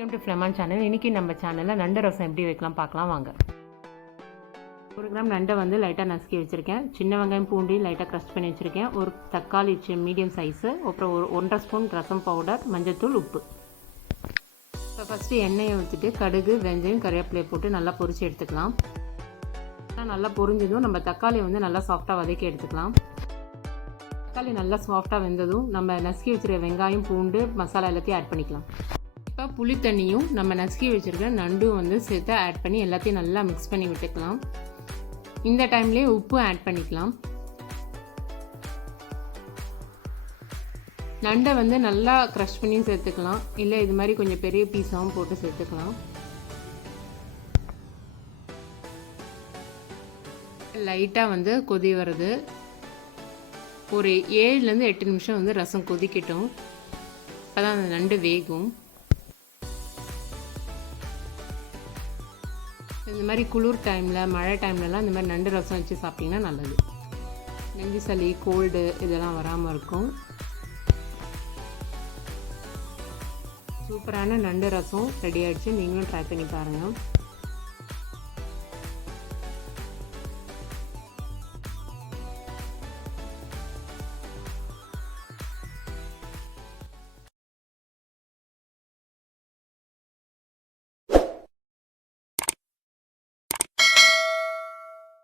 Welcome to ஃப்ளெமான் channel. இன்றைக்கி நம்ம சேனலில் நண்டு ரசம் எப்படி வைக்கலாம் பார்க்கலாம் வாங்க. 1 கிராம் நண்டை வந்து லைட்டாக நசுக்கி வச்சுருக்கேன். சின்ன வெங்காயம் பூண்டு லைட்டாக க்ரஷ் பண்ணி வச்சுருக்கேன். ஒரு தக்காளி மீடியம் சைஸு, அப்புறம் ஒரு 1.5 ஸ்பூன் ரசம் பவுடர், மஞ்சள்தூள், உப்பு. இப்போ ஃபஸ்ட்டு எண்ணெயை ஊற்றிட்டு கடுகு, வெந்தயம், கறிவேப்பிலையை போட்டு நல்லா பொரிச்சு எடுத்துக்கலாம். நல்லா பொரிஞ்சதும் நம்ம தக்காளியை வந்து நல்லா சாஃப்டாக வதக்கி எடுத்துக்கலாம். தக்காளி நல்லா சாஃப்டாக வெந்ததும் நம்ம நசுக்கி வச்சுருக்க வெங்காயம், பூண்டு, மசாலா எல்லாத்தையும் ஆட் பண்ணிக்கலாம். இப்போ புளி தண்ணியும் நம்ம நசுக்கி வச்சுருக்க நண்டும் வந்து சேர்த்து ஆட் பண்ணி எல்லாத்தையும் நல்லா மிக்ஸ் பண்ணி விட்டுக்கலாம். இந்த டைம்லேயே உப்பு ஆட் பண்ணிக்கலாம். நண்டை வந்து நல்லா க்ரஷ் பண்ணி சேர்த்துக்கலாம், இல்லை இது மாதிரி கொஞ்சம் பெரிய பீஸாகவும் போட்டு சேர்த்துக்கலாம். லைட்டாக வந்து கொதி வருது. ஒரு 7-8 நிமிஷம் வந்து ரசம் கொதிக்கட்டும். அப்போ தான் அந்த நண்டு வேகும். இந்த மாதிரி குளிர் டைமில், மழை டைம்லலாம் இந்த மாதிரி நண்டு ரசம் வச்சு சாப்பிட்டிங்கன்னா நல்லது. நெஞ்சு சளி, கோல்டு இதெல்லாம் வராமல் இருக்கும். சூப்பரான நண்டு ரசம் ரெடி ஆகிடுச்சு. நீங்களும் ட்ரை பண்ணி பாருங்கள்.